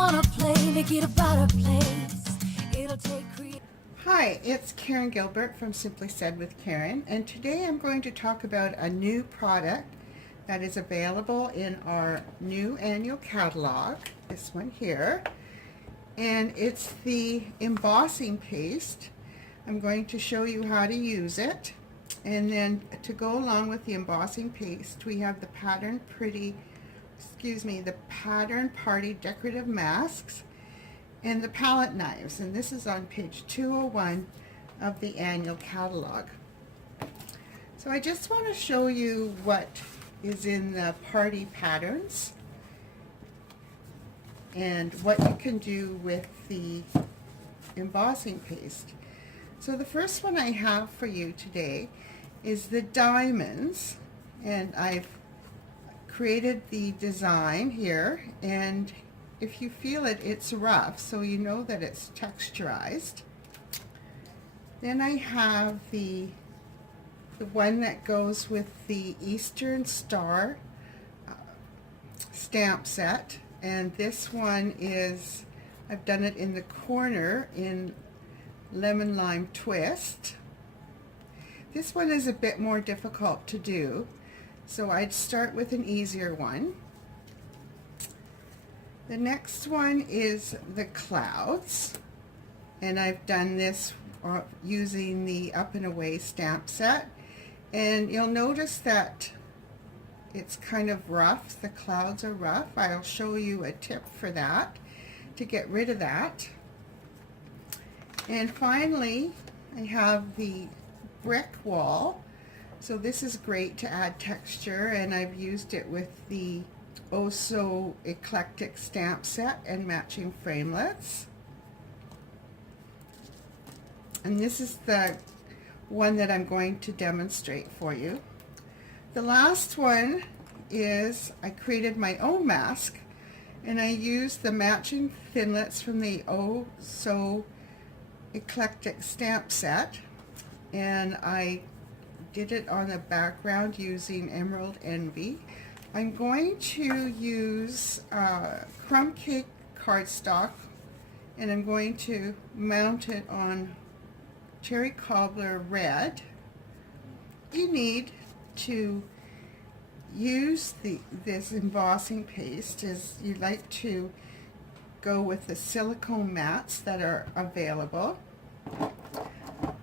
wanna play, make it a better place. It'll take Hi, it's Karen Gilbert from Simply Said with Karen, and today I'm going to talk about a new product that is available in our new annual catalog, this one here, and it's the embossing paste. I'm going to show you how to use it, and then to go along with the embossing paste we have the Pattern Party Decorative Masks and the palette knives, and this is on page 201 of the annual catalog. So I just want to show you what is in the party patterns and what you can do with the embossing paste. So the first one I have for you today is the diamonds, and I've created the design here, and if you feel it, it's rough, so you know that it's texturized. Then I have the one that goes with the Eastern Star stamp set, and this one is, I've done it in the corner in Lemon Lime Twist. This one is a bit more difficult to do, so I'd start with an easier one. The next one is the clouds, and I've done this using the Up and Away stamp set, and you'll notice that it's kind of rough. The clouds are rough. I'll show you a tip for that to get rid of that. And finally I have the brick wall. So this is great to add texture, and I've used it with the Oh So Eclectic stamp set and matching framelits. And this is the one that I'm going to demonstrate for you. The last one is I created my own mask, and I used the matching thinlits from the Oh So Eclectic stamp set, and I did it on a background using Emerald Envy. I'm going to use crumb cake cardstock, and I'm going to mount it on Cherry Cobbler Red. You need to use this embossing paste as you like to go with the silicone mats that are available.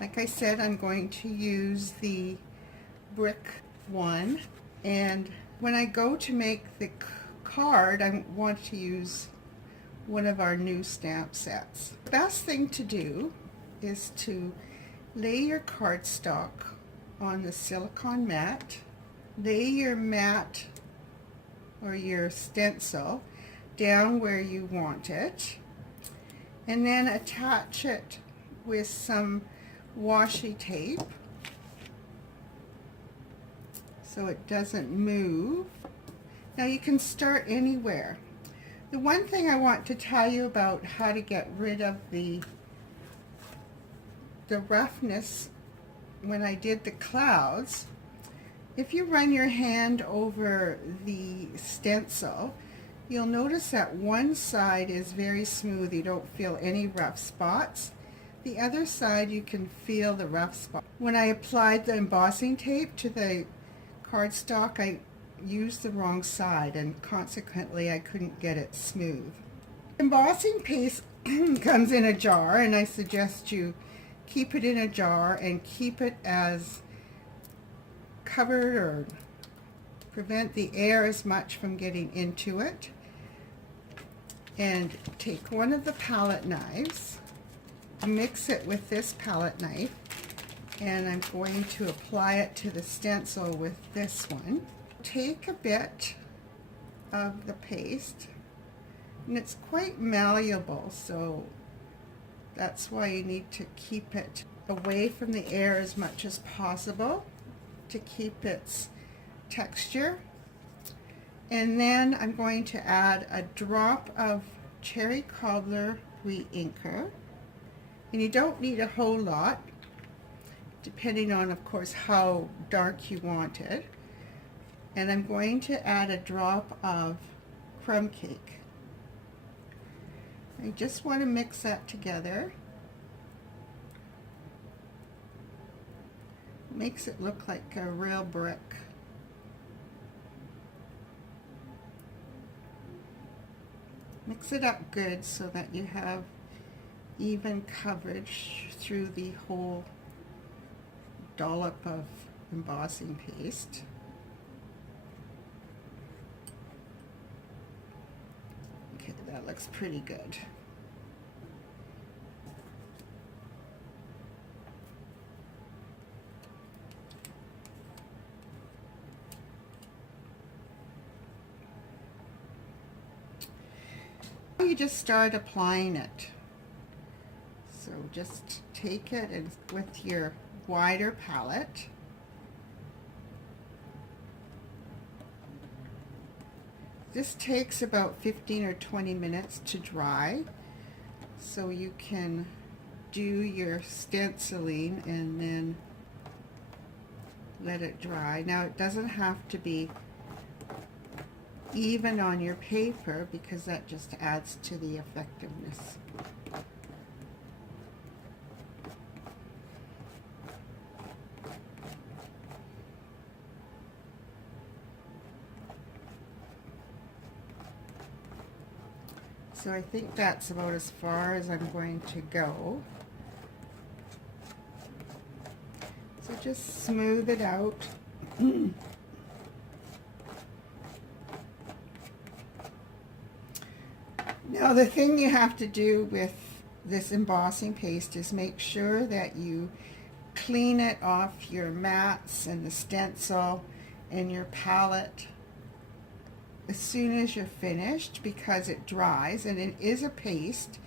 Like I said, I'm going to use the brick one, and when I go to make the card, I want to use one of our new stamp sets. The best thing to do is to lay your cardstock on the silicone mat, lay your mat or your stencil down where you want it, and then attach it with some washi tape so it doesn't move. Now you can start anywhere. The one thing I want to tell you about how to get rid of the roughness when I did the clouds, if you run your hand over the stencil, you'll notice that one side is very smooth. You don't feel any rough spots. The other side you can feel the rough spot. When I applied the embossing tape to the cardstock, I used the wrong side, and consequently I couldn't get it smooth. Embossing paste comes in a jar, and I suggest you keep it in a jar and keep it as covered or prevent the air as much from getting into it. And take one of the palette knives, mix it with this palette knife, and I'm going to apply it to the stencil with this one. Take a bit of the paste, and it's quite malleable, so that's why you need to keep it away from the air as much as possible to keep its texture. And then I'm going to add a drop of Cherry Cobbler re-inker, and you don't need a whole lot, depending on, of course, how dark you want it. And I'm going to add a drop of crumb cake. I just want to mix that together. Makes it look like a real brick. Mix it up good so that you have even coverage through the whole dollop of embossing paste. Okay, that looks pretty good. You just start applying it. So just take it and with your wider palette, this takes about 15 or 20 minutes to dry, so you can do your stenciling and then let it dry. Now it doesn't have to be even on your paper because that just adds to the effectiveness. So I think that's about as far as I'm going to go. So just smooth it out. Now the thing you have to do with this embossing paste is make sure that you clean it off your mats and the stencil and your palette as soon as you're finished, because it dries, and it is a paste,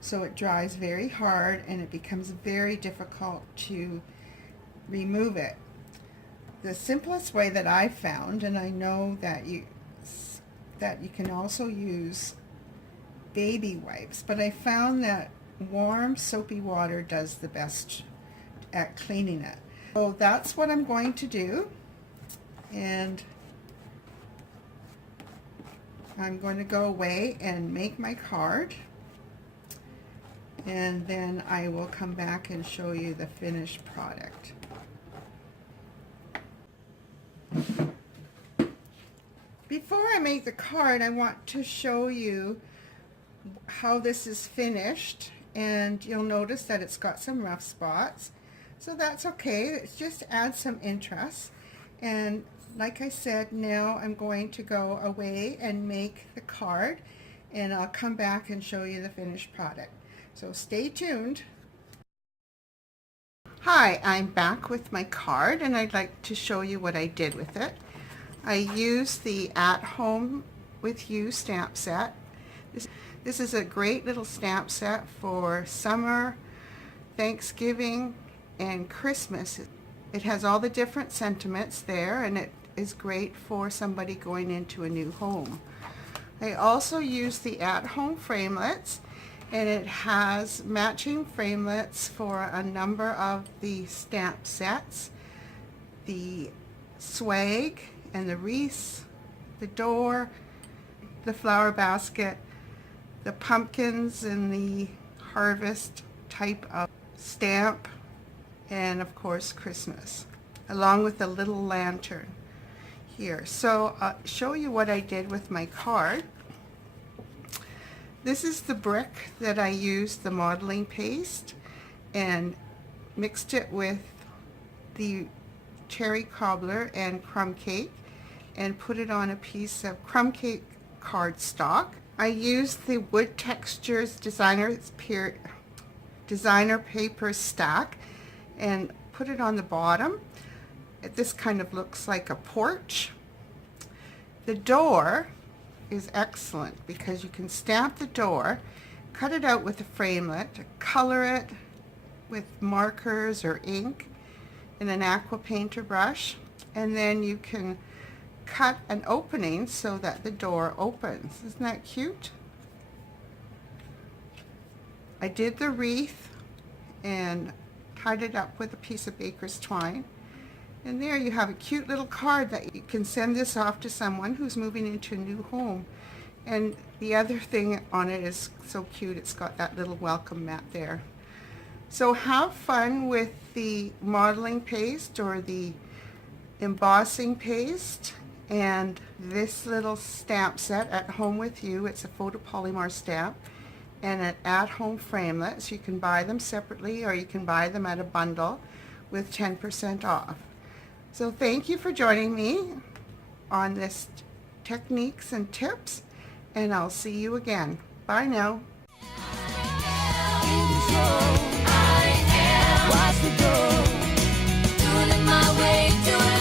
so it dries very hard and it becomes very difficult to remove it. The simplest way that I found, and I know that you can also use baby wipes, but I found that warm soapy water does the best at cleaning it. So that's what I'm going to do, and I'm going to go away and make my card, and then I will come back and show you the finished product. Before I make the card, I want to show you how this is finished, and you'll notice that it's got some rough spots, so that's okay. It's just add some interest. And like I said, now I'm going to go away and make the card, and I'll come back and show you the finished product. So stay tuned. Hi, I'm back with my card, and I'd like to show you what I did with it. I used the At Home With You stamp set. This is a great little stamp set for summer, Thanksgiving, and Christmas. It has all the different sentiments there, and it is great for somebody going into a new home. I also used the At Home framelits, and it has matching framelits for a number of the stamp sets, the swag and the wreaths, the door, the flower basket, the pumpkins and the harvest type of stamp, and of course Christmas, along with a little lantern here. So I'll show you what I did with my card. This is the brick that I used the modeling paste and mixed it with the cherry cobbler and crumb cake and put it on a piece of crumb cake cardstock. I used the Wood Textures designer paper stack and put it on the bottom. This kind of looks like a porch. The door is excellent because you can stamp the door, cut it out with a framelit, color it with markers or ink in an aqua painter brush, and then you can cut an opening so that the door opens. Isn't that cute? I did the wreath and tied it up with a piece of baker's twine, and there you have a cute little card that you can send this off to someone who's moving into a new home. And the other thing on it is so cute, it's got that little welcome mat there. So have fun with the modeling paste or the embossing paste and this little stamp set at home with you. It's a photopolymer stamp and an at-home framelit, so you can buy them separately or you can buy them at a bundle with 10% off. So thank you for joining me on this techniques and tips, and I'll see you again. Bye now. In control. I am. Watch me go. Doing it my way. Doing